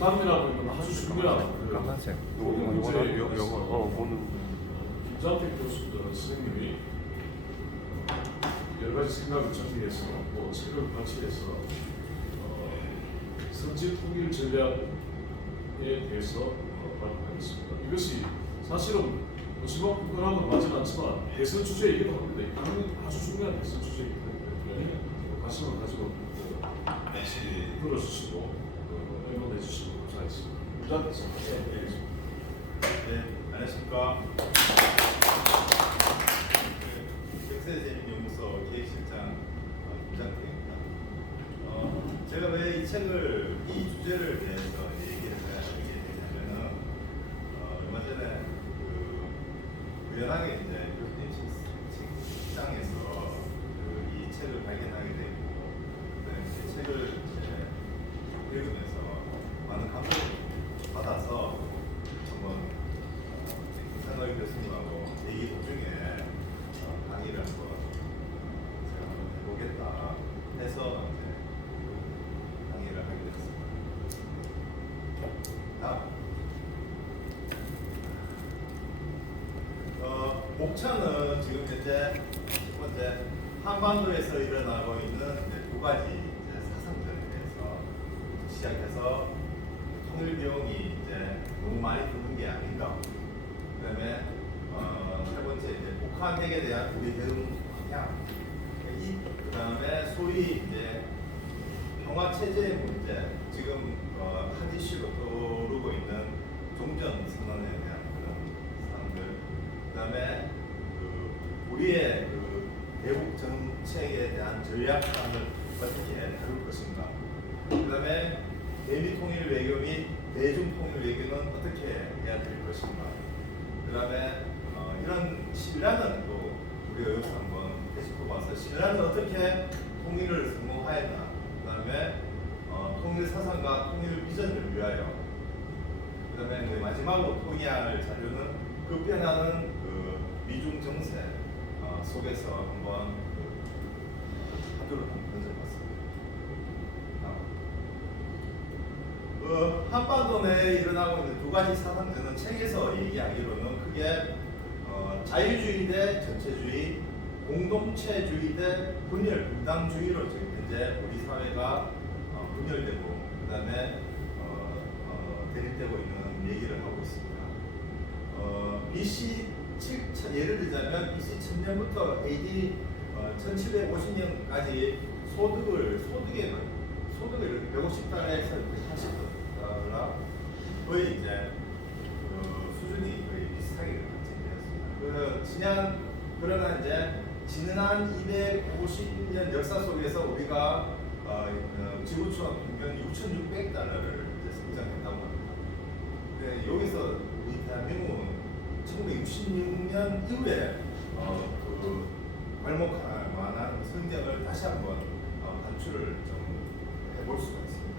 자담이라고 있는 아주 중요한 까만색. 문제에 영어 보는. 김장택 교수들 선생님이 여러 가지 생각을 정리해서 또 책을 같이 해서 선지 통일 전략에 대해서 발표하겠습니다. 이것이 사실은 심한 부분하고는 맞지는 않지만 대선 주제이기도 합니다. 당연히 아주 중요한 대선 주제이기 때문에 관심을 가지고 같이 들어주시고 의논해 주시고 감사하겠습니다. 김장택 선생님. 네, 안녕하십니까. 경세재능연구소 기획실장 김장택입니다. 제가 왜 이 책을, 이 주제를 대해서 얘기를 하게 되냐면은, 얼마 전에 우연하게 이제 교수님 책장에서 이 책을 발견하게 되고, 이 책을 이제 읽으면서 많은 감동을 받아서 한번 김상월 교수님하고 얘기 도중에 강의를 한번 제가 한번 해보겠다 해서 이제 강의를 하게 됐습니다. 목차는 지금 현재 첫 번째 한반도에서 일어나고 있는 두 가지 사상전에 대해서 시작해서 통일 비용이 이제 너무 많이 드는 게 아닌가. 그다음에 세 번째 이제 북한 핵에 대한 우리 대응 방향. 그다음에 소위 이제 평화 체제의 문제. 지금 한 이슈로 떠오르고 있는 종전 선언에 대한 그런 사항들. 그다음에 우리의 대북 정책에 대한 전략상을 어떻게 다룰 것인가. 그다음에 대미 통일 외교 및 대중 통일 외교는 어떻게 해야 될 것인가. 그다음에 이런 신라는 또 우리가 여기서 한번 되짚어봐서 신라는 어떻게 통일을 성공하였나. 그다음에 통일 사상과 통일 비전을 위하여. 그다음에 마지막으로 토의할 자료는 급변하는 미중 정세 속에서 한번 하도록 던져봤습니다. 한반도 내에 일어나고 있는 두 가지 사상들은 책에서 얘기하기로는 크게 자유주의 대 전체주의, 공동체주의 대 분열 분당주의로 지금 현재 우리 사회가 분열되고 그다음에 대립되고 있는 얘기를 하고 있습니다. BC 예를 들자면 BC 1000년부터 AD 1750년까지 소득을 이렇게 150달러에서 80달러 거의 이제 수준이 거의 비슷하게 발전되었습니다. 그러나 이제 지난 250년 역사 속에서 우리가 지구촌 평균 6,600달러를 성장했다고 합니다. 근데 여기서 우리 대한민국은 1966년 이후에 발목할 만한 성장을 다시 한번 반출을 좀 해볼 수가 있습니다.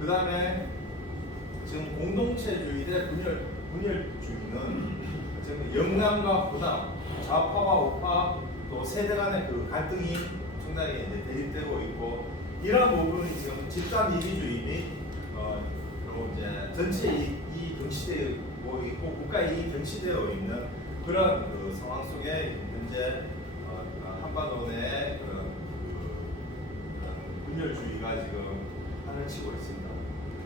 그 다음에 지금 공동체주의 대 분열주의는 지금 영남과 호남, 좌파와 우파 또 세대 간의 그 갈등이 상당히 이제 대립되고 있고 이러한 부분이 지금 집단 이기주의 및 그리고 이제 전체 이익이 경시되고 있고 국가 이익이 경시되어 있는 그런 상황 속에 현재 한반도 내에 그런 분열주의가 지금 판을 치고 있습니다.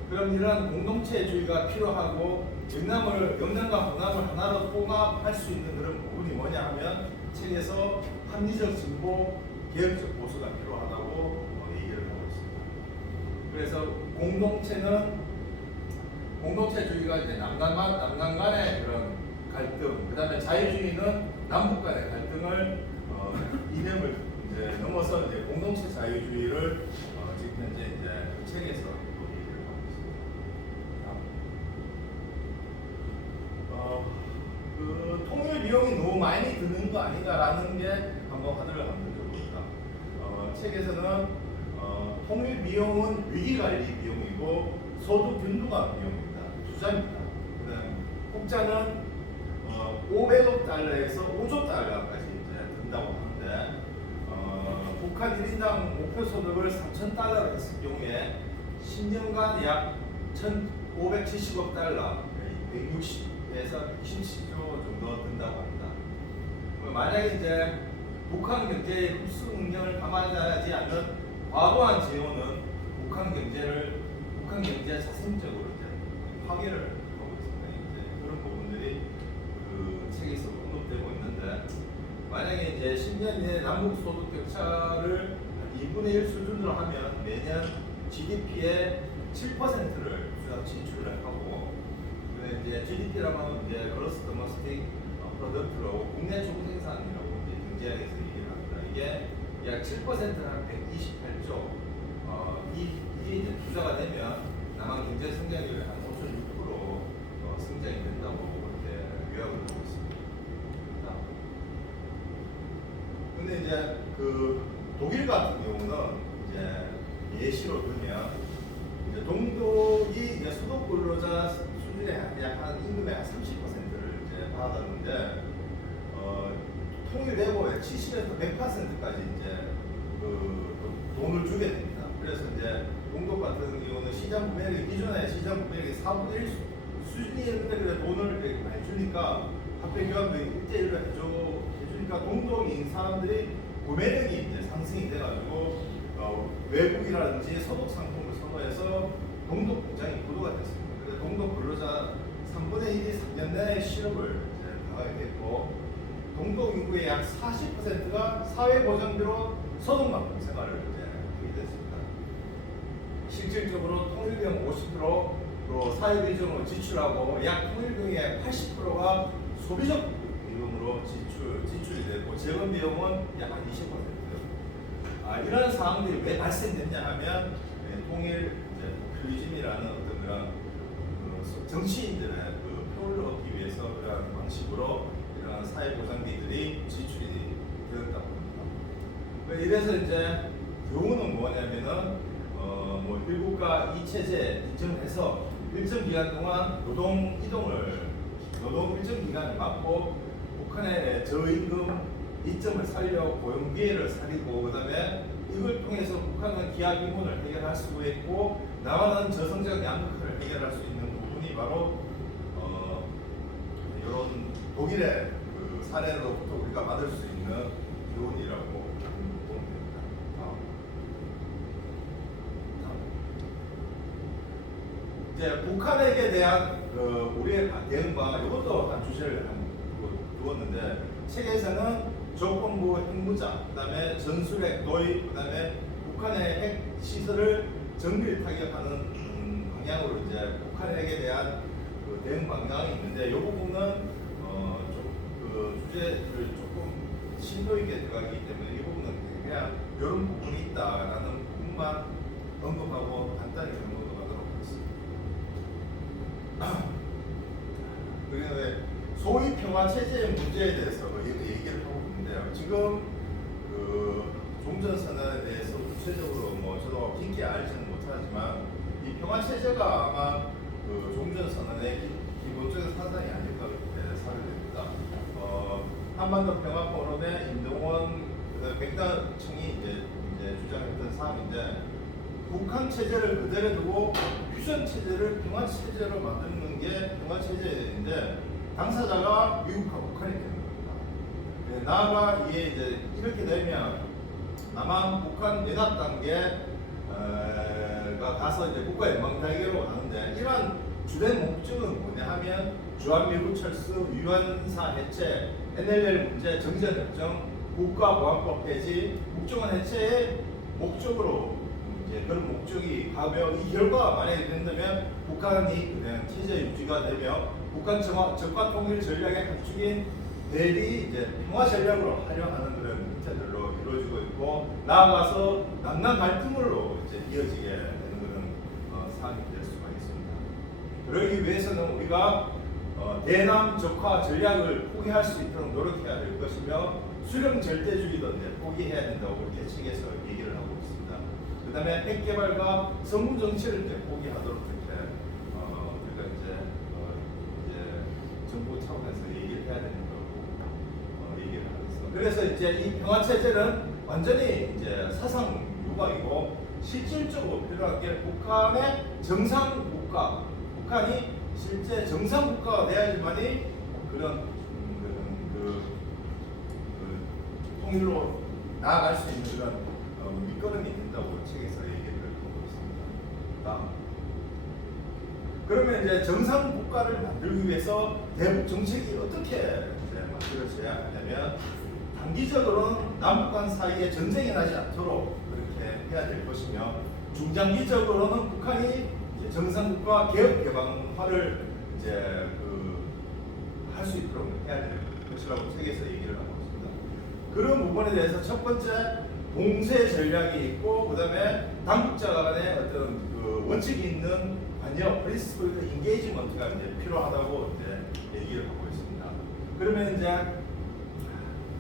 그럼 이러한 공동체주의가 필요하고 영남과 호남을 하나로 통합할 수 있는 그런 부분이 뭐냐 하면 책에서 합리적 진보, 개혁적 보수가 필요하다고 얘기를 하고 있습니다. 그래서 공동체주의가 이제 남남 간의 그런 갈등, 그 다음에 자유주의는 남북 간의 갈등을 이념을 이제 넘어서 이제 공동체 자유주의를 지금 현재 이제 그 책에서 얘기를 하고 있습니다. 그 통일 비용이 너무 많이 드는 거 아닌가라는 게 한번 하늘을 한번 던져봅니다. 책에서는 통일 비용은 위기관리 비용이고 소득 균등화 비용입니다. 투자입니다. 그다음 국자는 500억 달러에서 5조 달러까지 이제 든다고 하는데 북한 1인당 목표 소득을 3,000달러로 했을 경우에 10년간 약 1,570억 달러, 160에서 127조 정도 든다고 합니다. 만약에 이제 북한 경제의 흡수 능력을 감안하지 않는 과도한 재원은 북한 경제 자생적으로 이제 파괴를 하고 있습니다. 이제 그런 부분들이 그 책에서 언급되고 있는데, 만약에 이제 10년 이내 남북 소득 격차를 2분의 1 수준으로 하면 매년 GDP의 7%를 지출을 하고, 이제 GDP라면 이제 그로스 도메스틱 프로덕트로 국내 총생산이라고 이제 경제학에서 얘기를 합니다. 이게 약 7%한 128조. 이게 이제 투자가 되면 남한 경제 성장률이 한 5.6% 성장이 된다고 그렇게 요약을 하고 있습니다. 근데 이제 그 독일 같은 경우는 이제 예시로 들면 이제 동독이 이제 수도 근로자 수준의 약 임금의 한 30%를 이제 받았는데 통일되고 70에서 100%까지 이제 그 돈을 주게 됩니다. 그래서 이제 동독 같은 경우는 시장 구매력이 기존의 시장 구매력이 4분의 1 수준이었는데 그래 돈을 이렇게 많이 주니까 화폐 교환도 1대1로 해주니까 동독인 사람들이 구매력이 이제 상승이 돼가지고 외국이라든지 소득 상품을 선호해서 동독 공장이 부도가 됐습니다. 그래서 동독 근로자 3분의 1이 3년 내에 실업을 당하게 됐고, 동독 인구의 약 40%가 사회보장비로 소득만큼 생활을 하게 됐습니다. 실질적으로 통일비용 50%로 사회비용으로 지출하고, 약 통일비용의 80%가 소비적 비용으로 지출이 되고, 재원 비용은 약 한 20%. 이런 상황들이 왜 발생됐냐 하면 통일 포퓰리즘이라는 어떤 그런 정치인들의 그 표를 얻기 위해서 그런 방식으로 이런 사회보장비들이 지출이 되었다고 합니다. 이래서 이제 교훈은 뭐냐면은 뭐 1국가 2체제 인정해서 일정 기간 동안 노동 일정 기간을 막고 북한의 저임금 이점을 살려 고용 기회를 살리고, 그다음에 이걸 통해서 북한은 기하 빈곤을 해결할 수 있고 남한은 저성장 양극화를 해결할 수 있는 부분이 바로 이런 독일의 그 사례로부터 우리가 받을 수 있는 교훈이라고 보면 됩니다. 이제 북한에게 대한 우리의 대응 방안, 이것도 한 주제를 두었는데, 책에서는 조건부 핵무장, 그다음에 전술핵 도입, 그다음에 북한의 핵 시설을 정밀 타격하는 방향으로 이제 북한에게 대한 그 대응 방향이 있는데, 이 부분은 그 주제를 조금 심도 있게 들어가기 때문에 이 부분은 그냥 이런 부분이 있다라는 부분만 언급하고 간단히 넘어가도록 하겠습니다. 그리고 소위 평화 체제의 문제에 대해서 얘기를 하고 있는데요. 지금 그 종전선언에 대해서 구체적으로 뭐 저도 깊게 알지는 못하지만 이 평화 체제가 아마 그 종전선언의 기본적인 사상이 아닐까 그렇게 생각됩니다. 한반도 평화 포럼의 임동원 백단청이 이제 주장했던 사항인데, 북한 체제를 그대로 두고 휴전 체제를 평화 체제로 만드는 게 평화 체제인데, 당사자가 미국과 북한이 되는 겁니다. 나아가 이게 이제 이렇게 되면 남한 북한 연합 단계가 가서 이제 국가 연방 단계로 가는데, 이러한 주된 목적은 뭐냐 하면 주한미군 철수, 유엔사 해체, NLL 문제, 정전협정, 국가보안법 폐지, 국정원 해체의 목적으로 이제 그런 목적이 가며, 이 결과가 만약에 된다면 북한이 그냥 체제 유지가 되며 북한 적과 통일 전략의 합축인 대리 이제 평화 전략으로 활용하는 그런 형태들로 이루어지고 있고, 나아가서 남남 갈등으로 이제 이어지게 되는 그런 상황이 될 수가 있습니다. 그러기 위해서는 우리가 대남 적화 전략을 포기할 수 있도록 노력해야 될 것이며, 수령 절대주의도 이제 포기해야 된다고 그렇게 책에서 얘기를 하고 있습니다. 그다음에 핵 개발과 성군 정치를 이제 포기하도록 이렇게 우리가 이제 정부 차원에서 얘기를 해야 되는 거고 얘기를 하고 있습니다. 그래서 이제 이 평화 체제는 완전히 이제 사상 유곽이고 실질적으로 필요한 게 북한의 정상 국가, 북한이 실제 정상 국가가 돼야지만이 그런 통일로 나아갈 수 있는 그런 밑거름이 된다고 책에서 얘기를 하고 있습니다. 다음. 그러면 이제 정상 국가를 만들기 위해서 대북 정책이 어떻게 이제 만들어져야 하냐면 단기적으로는 남북한 사이에 전쟁이 나지 않도록 그렇게 해야 될 것이며 중장기적으로는 북한이 이제 정상 국가 개혁 개방화를 이제 할 수 있도록 해야 될 것이라고 책에서 얘기를 하고 있습니다. 그런 부분에 대해서 첫 번째 봉쇄 전략이 있고 그다음에 당국자 간의 어떤 그 원칙이 있는 관여 프린시플 인게이지먼트가 이제 필요하다고 이제 얘기를 하고 있습니다. 그러면 이제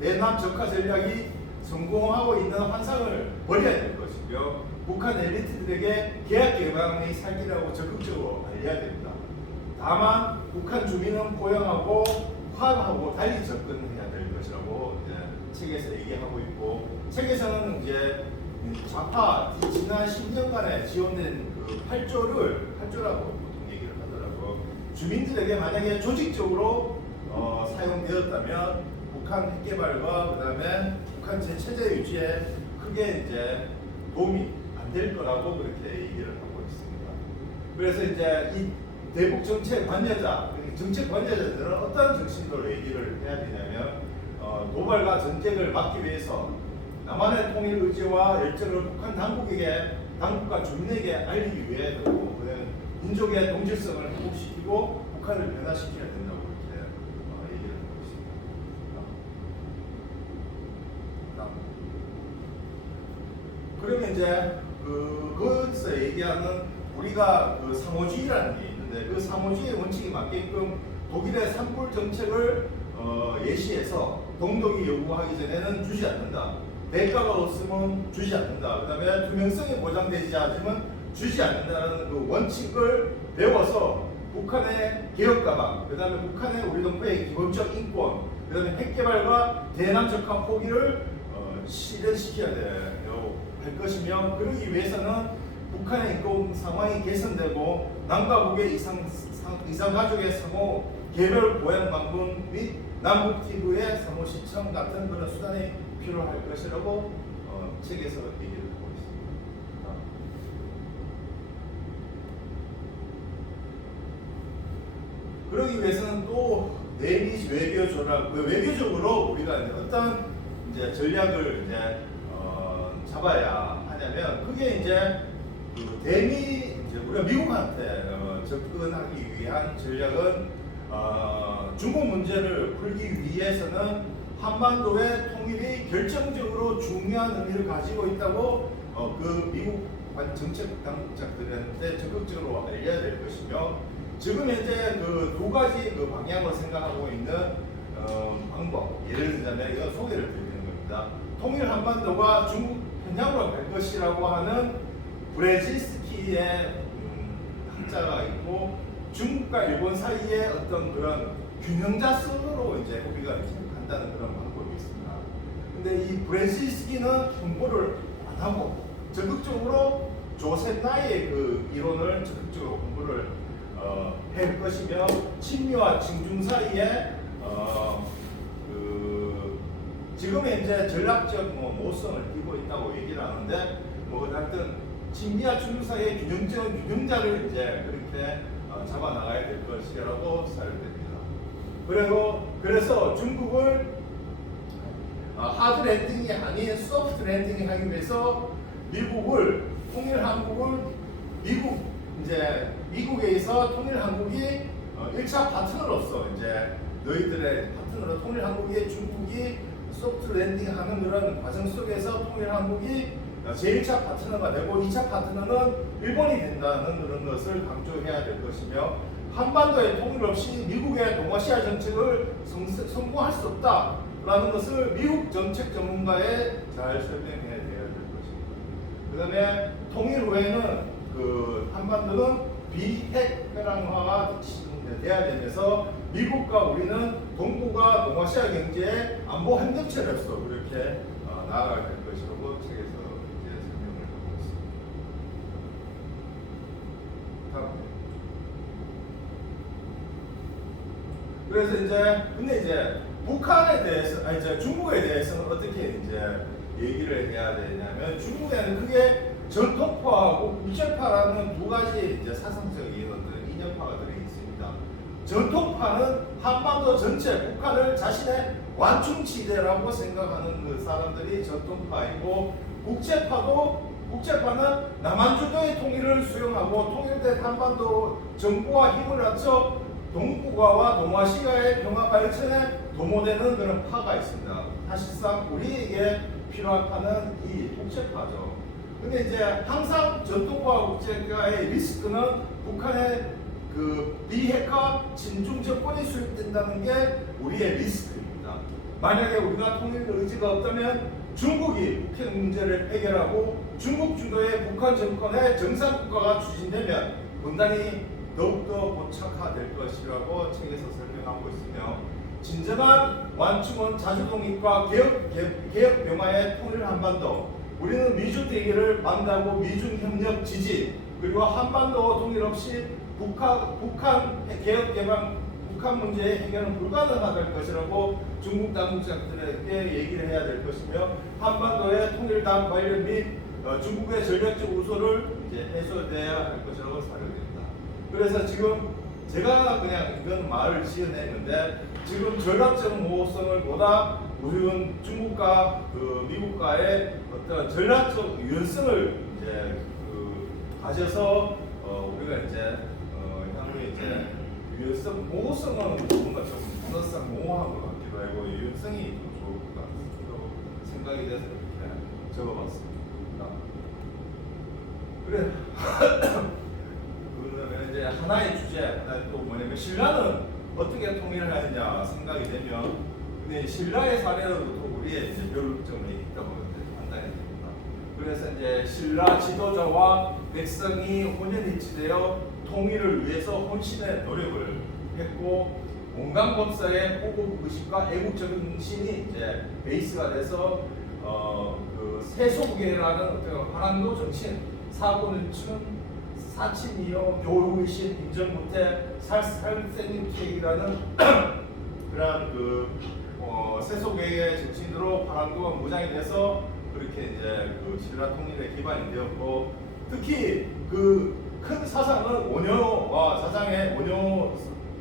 내남 적화 전략이 성공하고 있는 환상을 버려야 될 것이고요. 북한 엘리트들에게 계약 개방의 살기라고 적극적으로 알려야 됩니다. 다만 북한 주민은 포용하고 화합하고 달리 접근해야 될 것이라고 이제 책에서 얘기하고 있고 책에서는 이제 좌파 지난 10년간에 지원된 그 8조라고 보통 얘기를 하더라고. 주민들에게 만약에 조직적으로 사용되었다면 북한 핵개발과 그다음에 북한 제체제 유지에 크게 이제 도움이 안 될 거라고 그렇게 얘기를 하고 있습니다. 그래서 이제 이 대북 정책 관여자, 정책 관여자들은 어떤 정신으로 얘기를 해야 되냐면 도발과 전쟁을 막기 위해서 남한의 통일 의지와 열정을 북한 당국과 주민에게 알리기 위해 민족의 동질성을 회복시키고 북한을 변화시켜야 된다고 이렇게 얘기를 하고 있습니다. 그러면 이제 거기서 얘기하는 우리가 그 상호주의라는 게 있는데 그 상호주의의 원칙에 맞게끔 독일의 산불 정책을 예시해서 동독이 요구하기 전에는 주지 않는다. 대가가 없으면 주지 않는다. 그 다음에 투명성이 보장되지 않으면 주지 않는다는 그 원칙을 배워서 북한의 개혁가방, 그 다음에 북한의 우리 동포의 기본적 인권, 그 다음에 핵개발과 대남 적화 포기를 실현시켜야 할 것이며 그러기 위해서는 북한의 인권 상황이 개선되고 남과 북의 이상가족의 상호 개별 보양 방문 및 남북 TV의 상호 시청 같은 그런 수단이 필요할 것이라고 책에서 얘기를 하고 있습니다. 그러기 위해서는 또 내미 외교적으로 우리가 이제 어떤 이제 전략을 이제 잡아야 하냐면 그게 이제 그 대미 이제 우리가 미국한테 접근하기 위한 전략은 중국 문제를 풀기 위해서는 한반도의 통일이 결정적으로 중요한 의미를 가지고 있다고 그 미국 정책 당국자들한테 적극적으로 알려야 될 것이며 지금 현재 그 두 가지 그 방향으로 생각하고 있는 방법 예를 들자면 이건 소개를 드리는 겁니다. 통일 한반도가 중국 편향으로 갈 것이라고 하는 브레진스키의 학자가 있고 중국과 일본 사이에 어떤 그런 균형자성으로 이제 우리가 간다는 그런 방법이 있습니다. 근데 이 브레진스키는 홍보를 안 하고 적극적으로 조셉 나이의 그 이론을 적극적으로 공부를 할 것이며 친미와 친중 사이에 지금의 이제 전략적 모성을 띠고 있다고 얘기를 하는데 하여튼 친미와 친중 사이의 균형자를 이제 그렇게 잡아 나가야 될 것이라고 생각됩니다. 그래서 중국을 하드 랜딩이 아닌 소프트 랜딩이 하기 위해서 미국을 통일 한국을 미국에서 통일 한국이 1차 파트너로서 이제 너희들의 파트너로 통일 한국이 중국이 소프트 랜딩하는 그런 과정 속에서 통일 한국이 제1차 파트너가 되고 2차 파트너는 일본이 된다는 그런 것을 강조해야 될 것이며 한반도의 통일 없이 미국의 동아시아 정책을 성공할 수 없다라는 것을 미국 정책 전문가에 잘 설명해야 될 것입니다. 그 다음에 통일 후에는 그 한반도는 비핵 회랑화가 돼야 되면서 미국과 우리는 동북아 동아시아 경제의 안보 협력체로서 그렇게 나아가야 될 것이라고 책에서 이제 설명을 하고 있습니다. 그래서 근데 북한에 대해서, 아니 중국에 대해서는 어떻게 얘기를 해야 되냐면, 중국에는 크게 전통파하고 국제파라는 두 가지 사상적인 어떤 이념파가 들어 있습니다. 전통파는 한반도 전체 북한을 자신의 완충지대라고 생각하는 그 사람들이 전통파이고, 국제파는 남한주도의 통일을 수용하고 통일된 한반도 정부와 힘을 합쳐 동북아와 동아시아의 평화 발전에 도모되는 그런 파가 있습니다. 사실상 우리에게 필요한 파는 이 국제파죠. 근데 항상 전통과 국제파의 리스크는 북한의 그 비핵화 친중 정권이 수립된다는 게 우리의 리스크입니다. 만약에 우리가 통일 의지가 없다면 중국이 북핵 문제를 해결하고 중국 주도의 북한 정권의 정상국가가 추진되면 분단이 더욱더 고착화될 것이라고 책에서 설명하고 있으며, 진정한 완충은 자주독립과 개혁 병화의 통일 한반도, 우리는 미중 대결을 반대하고 미중 협력 지지, 그리고 한반도 통일 없이 북한 개혁 개방 북한 문제의 해결은 불가능할 것이라고 중국 당국자들에게 얘기를 해야 될 것이며, 한반도의 통일당 관련 및 중국의 전략적 우소를 해소돼야 할 것이라고 생각됩니다. 그래서 지금 제가 그냥 이건 말을 지어내는데, 지금 전략적 모호성을 보다 우리는 중국과 미국과의 어떤 전략적 유연성을 가져서 우리가 향후에 유연성, 모호성은 뭔가 좀 언어상 모호한 것 같기도 하고 유연성이 좀 좋을 것 같기도 생각이 돼서 이렇게 적어봤습니다. 그래. 그러면 하나의 주제, 또 뭐냐면 신라는 어떻게 통일을 하느냐 생각이 되면, 근데 신라의 사례로도 우리의 별점이 있다고 판단이 됩니다. 그래서 신라 지도자와 백성이 혼연일치되어 통일을 위해서 혼신의 노력을 했고, 온강법사의 호국 의식과 애국적인 신이 베이스가 돼서 그 세속계라는 어떤 한반도 정신, 사고는춤, 사친이요 교육의신 인정못해 살생님책이라는 그런 세속계의 정신으로 한반도가 무장이 돼서 그렇게 그 신라 통일의 기반이 되었고, 특히 그 큰 사상은 원효와 사상의 원효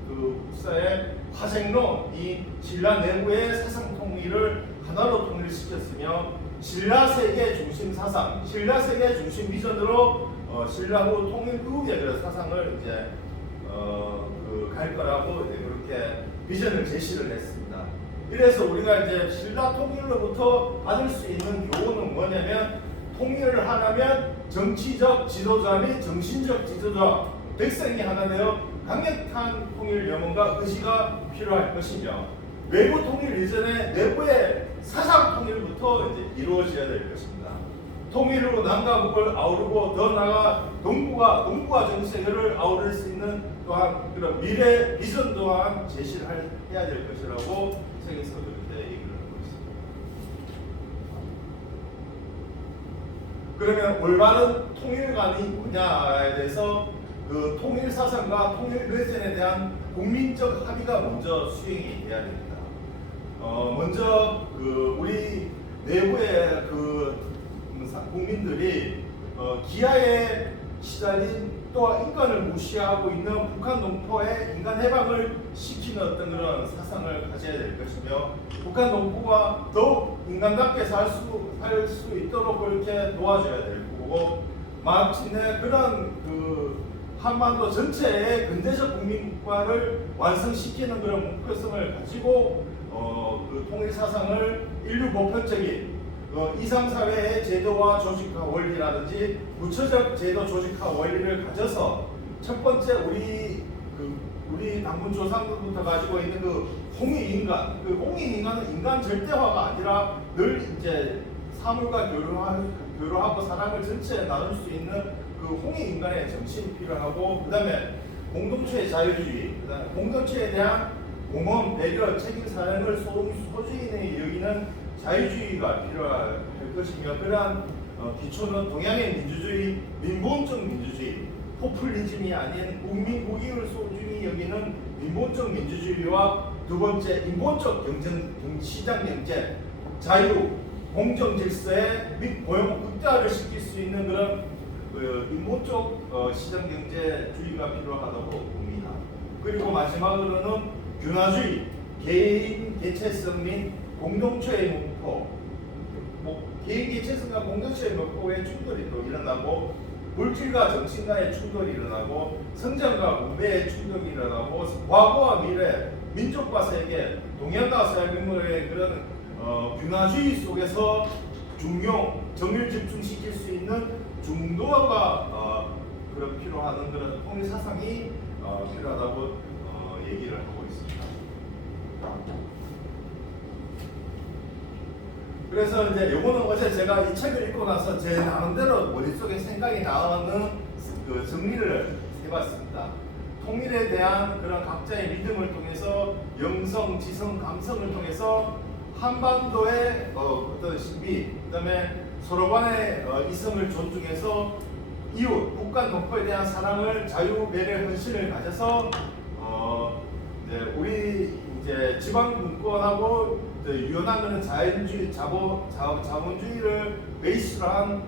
국사의 화생론이 신라 내부의 사상 통일을 하나로 통일시켰으며, 신라 세계 중심 사상, 신라 세계 중심 비전으로 신라 후 통일 후의 그런 사상을 갈 거라고 그렇게 비전을 제시를 했습니다. 이래서 우리가 신라 통일로부터 받을 수 있는 교훈은 뭐냐면, 통일을 하려면 정치적 지도자 및 정신적 지도자, 백성이 하나 되어 강력한 통일 염원과 의지가 필요할 것이며, 외부 통일 이전에 내부의 사상 통일부터 이루어져야 될 것입니다. 통일으로 남과 북을 아우르고 더 나아가 동북아 정세계를 아우를 수 있는 또한 그런 미래 비전 또한 제시를 해야 될 것이라고 책에서 그렇게 얘기를 하고 있습니다. 그러면 올바른 통일관이 뭐냐에 대해서 그 통일 사상과 통일 배전에 대한 국민적 합의가 먼저 수행이 돼야 됩니다. 먼저 우리 내부의 국민들이 기아에 시달린 또 인간을 무시하고 있는 북한 동포의 인간 해방을 시키는 어떤 그런 사상을 가져야 될 것이며, 북한 동포가 더욱 인간답게 살 수 있도록 그렇게 도와줘야 될 거고, 마침내 그런 한반도 전체의 근대적 국민국가를 완성시키는 그런 목표성을 가지고 그 통일 사상을 인류 보편적인 이상사회의 제도와 조직화 원리라든지 부처적 제도 조직화 원리를 가져서, 첫 번째 우리 당군 조상들부터 가지고 있는 홍익인간, 홍익인간은 인간 절대화가 아니라 늘 사물과 교류하고 사랑을 전체에 나눌 수 있는 홍익인간의 정신이 필요하고, 그 다음에 공동체의 자유주의, 그 다음에 공동체에 대한 공헌, 배려, 책임, 사랑을 소주인의 여기는 자유주의가 필요할 것이며, 그러한 기초는 동양의 민주주의, 민본적 민주주의, 포퓰리즘이 아닌 국민국익을 소중히 여기는 인본적 민주주의와 두 번째 인본적 시장 경제, 자유, 공정 질서에 및 고용 극대화를 시킬 수 있는 그런 인본적 시장 경제주의가 필요하다고 봅니다. 그리고 마지막으로는 균화주의, 개인 개체성 및 공동체의 목표, 개인 개체성과 공동체의 목표의 충돌이 또 일어나고 물질과 정신과의 충돌이 일어나고 성장과 문명의 충돌이 일어나고 과거와 미래, 민족과 세계, 동양과 서양민족의 그런 균화주의 속에서 정을 집중시킬 수 있는 중도화가 그런 필요한 그런 통일 사상이 필요하다고 얘기를 하고 있습니다. 그래서 이제 요거는 어제 제가 이 책을 읽고 나서 제 나름대로 머릿속에 생각이 나오는 그 정리를 해봤습니다. 통일에 대한 그런 각자의 믿음을 통해서 영성, 지성, 감성을 통해서 한반도의 어떤 신비, 그다음에 서로 간의 이성을 존중해서 이웃, 국가 동포에 대한 사랑을 자유, 배려, 헌신을 가져서 우리 이제 지방 분권하고 유연한 그런 자연주의, 자본주의를 베이스로 한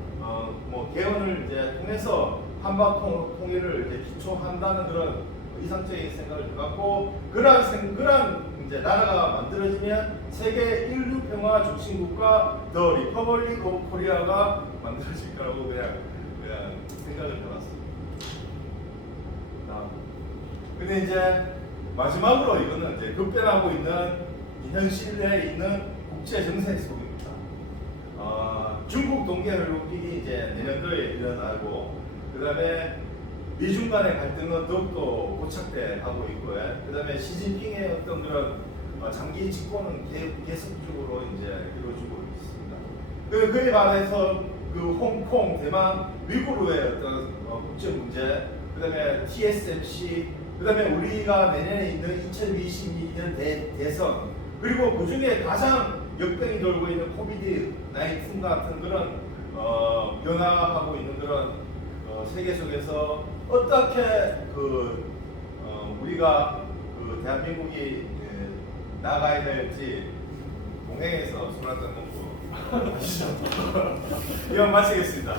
개헌을 이제 통해서 한반 통일을 이제 기초한다는 그런 이상적인 생각을 갖고 그러한 이제 나라가 만들어지면 세계 인류 평화 중심 국가 더 리퍼블릭 오브 코리아가 만들어질 거라고 그냥 생각을 해봤습니다. 근데 이제 마지막으로 이거는 이제 급변하고 있는 현실에 있는 국제 정세 속입니다. 중국 동계올림픽이 이제 내년도에 일어나고, 그다음에 미중 간의 갈등은 더욱더 고착돼 가고 있고요. 그다음에 시진핑의 어떤 그런 장기 집권은 계속적으로 이제 이루어지고 있습니다. 그에 반해서 그 홍콩, 대만, 위구르의 어떤 국제 문제, 그다음에 TSMC, 그다음에 우리가 내년에 있는 2022년 대선, 그리고 그 중에 가장 역병이 돌고 있는 코비드 19 같은 그런 변화하고 있는 그런 세계 속에서 어떻게 우리가 대한민국이 나가야 될지 동행해서 술 한잔 먹고 이만 마치겠습니다.